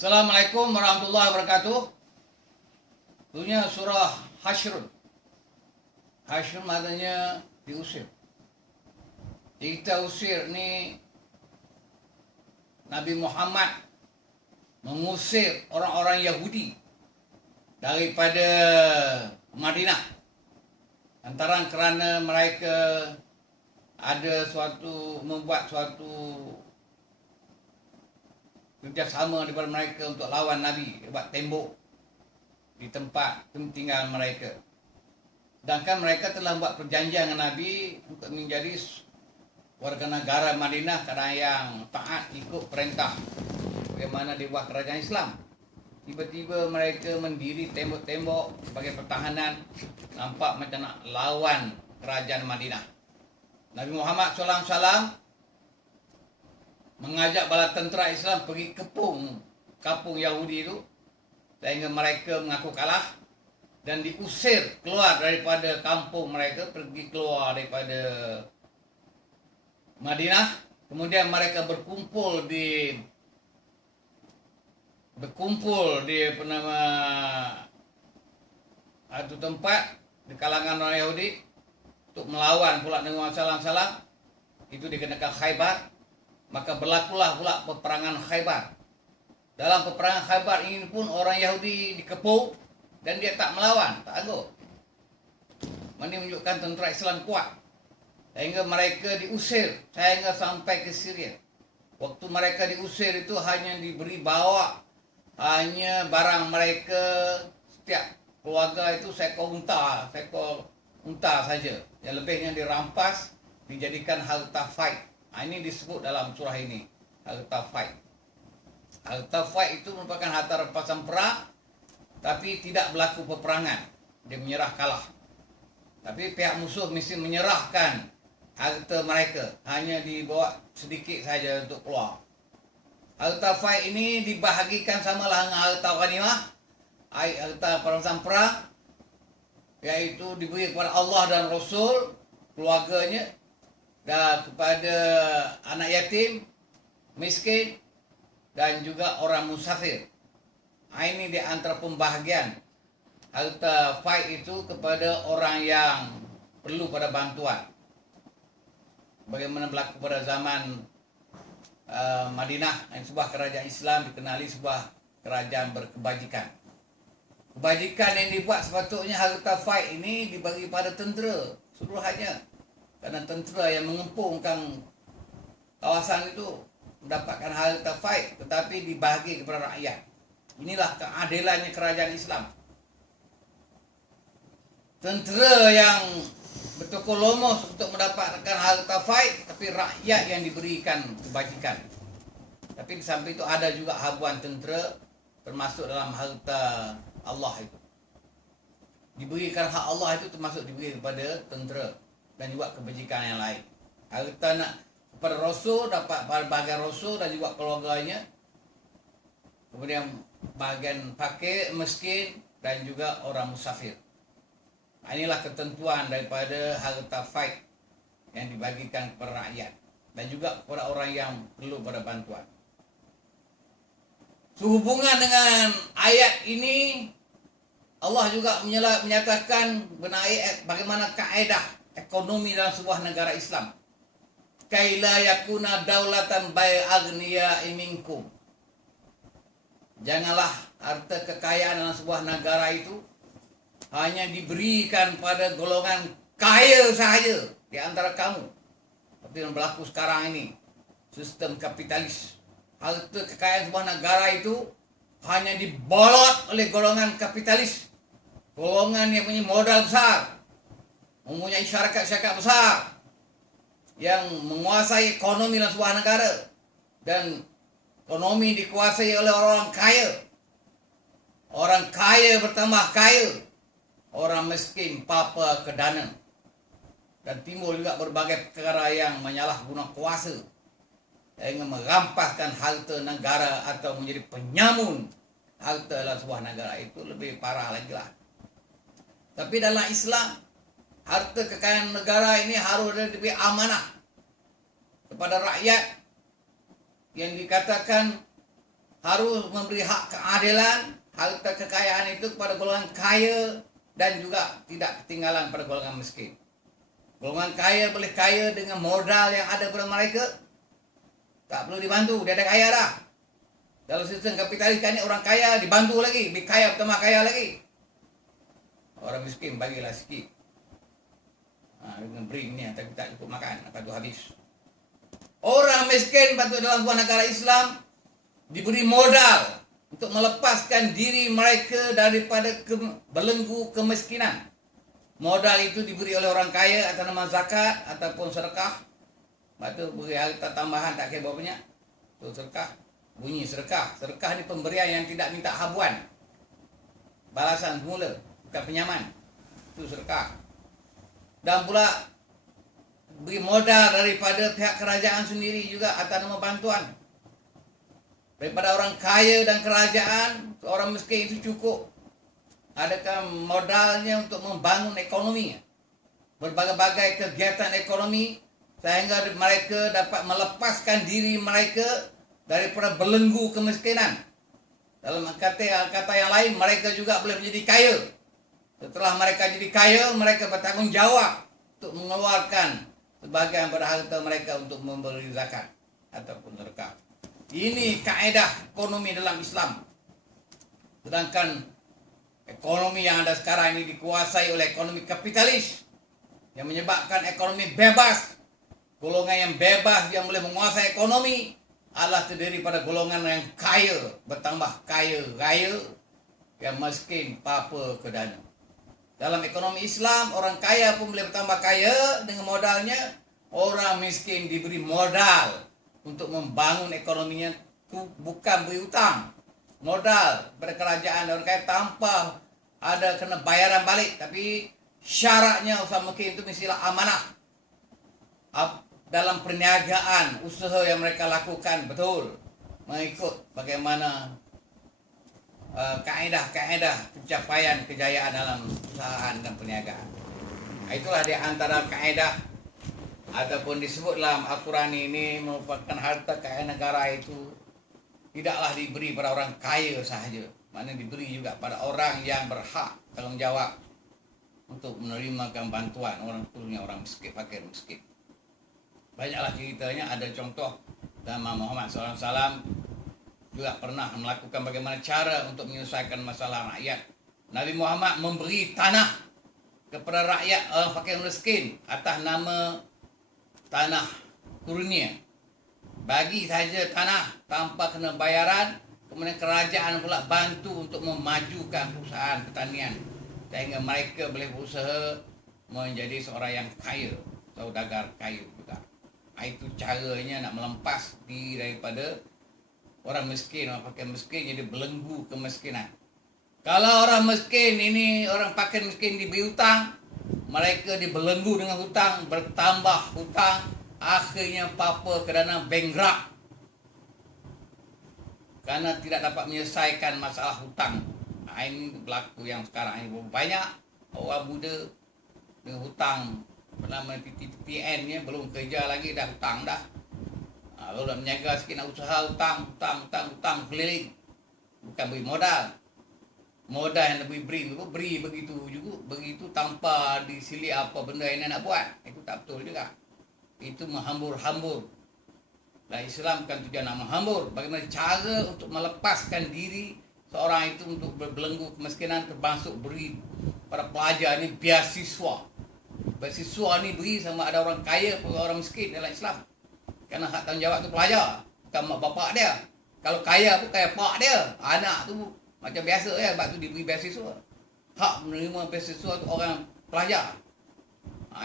Assalamualaikum warahmatullahi wabarakatuh. Punya surah Hashr. Hashr maknanya diusir. Kita usir ni Nabi Muhammad mengusir orang-orang Yahudi daripada Madinah. Antara kerana mereka membuat suatu kerjasama daripada mereka untuk lawan Nabi, buat tembok di tempat tinggal mereka. Sedangkan mereka telah buat perjanjian dengan Nabi untuk menjadi warga negara Madinah kerana yang taat ikut perintah bagaimana dibuat kerajaan Islam. Tiba-tiba mereka mendiri tembok-tembok sebagai pertahanan, nampak macam nak lawan kerajaan Madinah. Nabi Muhammad SAW mengajak bala tentera Islam pergi kepung kampung Yahudi itu, sehingga mereka mengaku kalah dan diusir keluar daripada kampung mereka, pergi keluar daripada Madinah. Kemudian mereka berkumpul di satu tempat di kalangan orang Yahudi untuk melawan pula dengan salam-salam. Itu dikenakan Khaybar. Maka berlakulah pula peperangan Khaybar. Dalam peperangan Khaybar ini pun orang Yahudi dikepung dan dia tak melawan, tak anggur. Ini menunjukkan tentera Islam kuat. Sehingga mereka diusir sehingga sampai ke Syria. Waktu mereka diusir itu hanya diberi bawa hanya barang mereka, setiap keluarga itu seekor unta saja. Yang lebihnya dirampas, dijadikan harta fight. Ini disebut dalam surah ini, harta fight. Harta fight itu merupakan harta rampasan perang, tapi tidak berlaku peperangan. Dia menyerah kalah. Tapi pihak musuh mesti menyerahkan harta mereka, hanya dibawa sedikit saja untuk keluar. Harta fight ini dibahagikan samalah dengan harta ghanimah, harta rampasan perang, iaitu diberi kepada Allah dan Rasul, keluarganya, dan kepada anak yatim, miskin, dan juga orang musafir. Ini di antara pembahagian harta fight itu kepada orang yang perlu pada bantuan. Bagaimana berlaku pada zaman Madinah, yang sebuah kerajaan Islam dikenali sebuah kerajaan berkebajikan. Kebajikan yang dibuat sepatutnya harta fight ini dibagi pada tentera seluruhannya. Kerana tentera yang mengepungkan kawasan itu mendapatkan harta fight, tetapi dibahagi kepada rakyat. Inilah keadilannya kerajaan Islam. Tentera yang bertokol lomos untuk mendapatkan harta fight, tapi rakyat yang diberikan kebajikan. Tapi di samping itu ada juga habuan tentera, termasuk dalam harta Allah itu. Diberikan hak Allah itu termasuk diberi kepada tentera dan juga kebajikan yang lain. Harta nak kepada Rasul, dapat bahagian Rasul dan juga keluarganya. Kemudian bahagian fakir, miskin dan juga orang musafir. Inilah ketentuan daripada harta fight yang dibagikan kepada rakyat dan juga kepada orang yang perlu pada bantuan. Sehubungan dengan ayat ini, Allah juga menyatakan mengenai bagaimana kaedah ekonomi dalam sebuah negara Islam. Kaila yakuna daulatan bai agniya minkum. Janganlah harta kekayaan dalam sebuah negara itu hanya diberikan pada golongan kaya sahaja di antara kamu. Seperti yang berlaku sekarang ini, sistem kapitalis. Harta kekayaan sebuah negara itu hanya dibolot oleh golongan kapitalis. Golongan yang punya modal besar, mempunyai syarikat-syarikat besar yang menguasai ekonomi dalam sebuah negara, dan ekonomi dikuasai oleh orang kaya. Orang kaya bertambah kaya, orang miskin papa ke dana, dan timbul juga berbagai perkara yang menyalahguna kuasa sehingga merampaskan harta negara atau menjadi penyamun harta dalam sebuah negara. Itu lebih parah lagi lah. Tapi dalam Islam, harta kekayaan negara ini harus diberi amanah kepada rakyat, yang dikatakan harus memberi hak keadilan, harta kekayaan itu kepada golongan kaya dan juga tidak ketinggalan pada golongan miskin. Golongan kaya boleh kaya dengan modal yang ada pada mereka, tak perlu dibantu, dia ada kaya dah. Dalam sistem kapitalis kan ni orang kaya dibantu lagi, lebih kaya bertambah kaya lagi. Orang miskin bagilah sikit. Dengan beri ni tapi tak cukup makan, apa tu habis. Orang miskin patut dalam sebuah negara Islam diberi modal untuk melepaskan diri mereka daripada belenggu kemiskinan. Modal itu diberi oleh orang kaya atas nama zakat ataupun sedekah. Lepas tu beri harta tambahan tak kira berapa banyak. Tu sedekah. Bunyi sedekah. Sedekah ni pemberian yang tidak minta habuan. Balasan semula, bukan penyaman. Itu sedekah. Dan pula beri modal daripada pihak kerajaan sendiri juga atas nama bantuan. Daripada orang kaya dan kerajaan, orang miskin itu cukup. Adakah modalnya untuk membangun ekonomi. Berbagai-bagai kegiatan ekonomi sehingga mereka dapat melepaskan diri mereka daripada belenggu kemiskinan. Dalam kata yang lain, mereka juga boleh menjadi kaya. Setelah mereka jadi kaya, mereka bertanggungjawab untuk mengeluarkan sebahagian pada harta mereka untuk memberi zakat ataupun sedekah. Ini kaedah ekonomi dalam Islam. Sedangkan ekonomi yang ada sekarang ini dikuasai oleh ekonomi kapitalis yang menyebabkan ekonomi bebas. Golongan yang bebas yang boleh menguasai ekonomi adalah terdiri pada golongan yang kaya bertambah kaya raya, yang miskin papa ke dana. Dalam ekonomi Islam, orang kaya pun boleh bertambah kaya dengan modalnya. Orang miskin diberi modal untuk membangun ekonominya, bukan beri hutang. Modal pada kerajaan orang kaya tanpa ada kena bayaran balik, tapi syaratnya usaha miskin itu mestilah amanah. Dalam perniagaan, usaha yang mereka lakukan betul mengikut bagaimana kaedah-kaedah pencapaian kejayaan dalam usahaan dan perniagaan. Itulah di antara kaedah ataupun disebut dalam Al-Quran ini merupakan harta kekayaan negara itu tidaklah diberi pada orang kaya sahaja, maknanya diberi juga pada orang yang berhak tanggungjawab untuk menerima bantuan orang khususnya orang miskin, fakir miskin. Banyaklah ceritanya, ada contoh dalam Muhammad SAW juga pernah melakukan bagaimana cara untuk menyelesaikan masalah rakyat. Nabi Muhammad memberi tanah kepada rakyat orang fakir miskin atas nama tanah kurnia. Bagi saja tanah tanpa kena bayaran, kemudian kerajaan pula bantu untuk memajukan perusahaan pertanian sehingga mereka boleh berusaha menjadi seorang yang kaya, saudagar kaya juga. Itu caranya nak melempas diri daripada orang miskin, orang fakir miskin jadi belenggu kemiskinan. Kalau orang miskin ini, orang fakir miskin diberi hutang, mereka dibelenggu dengan hutang, bertambah hutang, akhirnya apa kerana bankrupt. Karena tidak dapat menyelesaikan masalah hutang. Ini berlaku yang sekarang ini banyak orang muda dengan hutang. Nama PTPN nya belum kerja lagi dah hutang dah. Kalau nak menjaga sikit nak usaha hutang keliling. Bukan beri modal. Modal yang beri begitu juga, begitu tanpa disilik apa benda yang nak buat. Itu tak betul juga. Itu menghambur-hambur. Dan Islam kan tujuan nak menghambur. Bagaimana cara untuk melepaskan diri seorang itu untuk berbelenggu kemiskinan, termasuk beri pada pelajar ini beasiswa. Beasiswa ni beri sama ada orang kaya atau orang miskin dalam Islam. Kerana hak tanggungjawab tu pelajar, bukan mak bapak dia. Kalau kaya pun kaya pak dia. Anak tu macam biasa ya, sebab tu diberi beasiswa. Hak menerima beasiswa tu orang pelajar.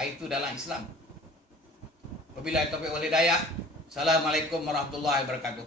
Itu dalam Islam. Wabillahi taufiq wal hidayah. Assalamualaikum warahmatullahi wabarakatuh.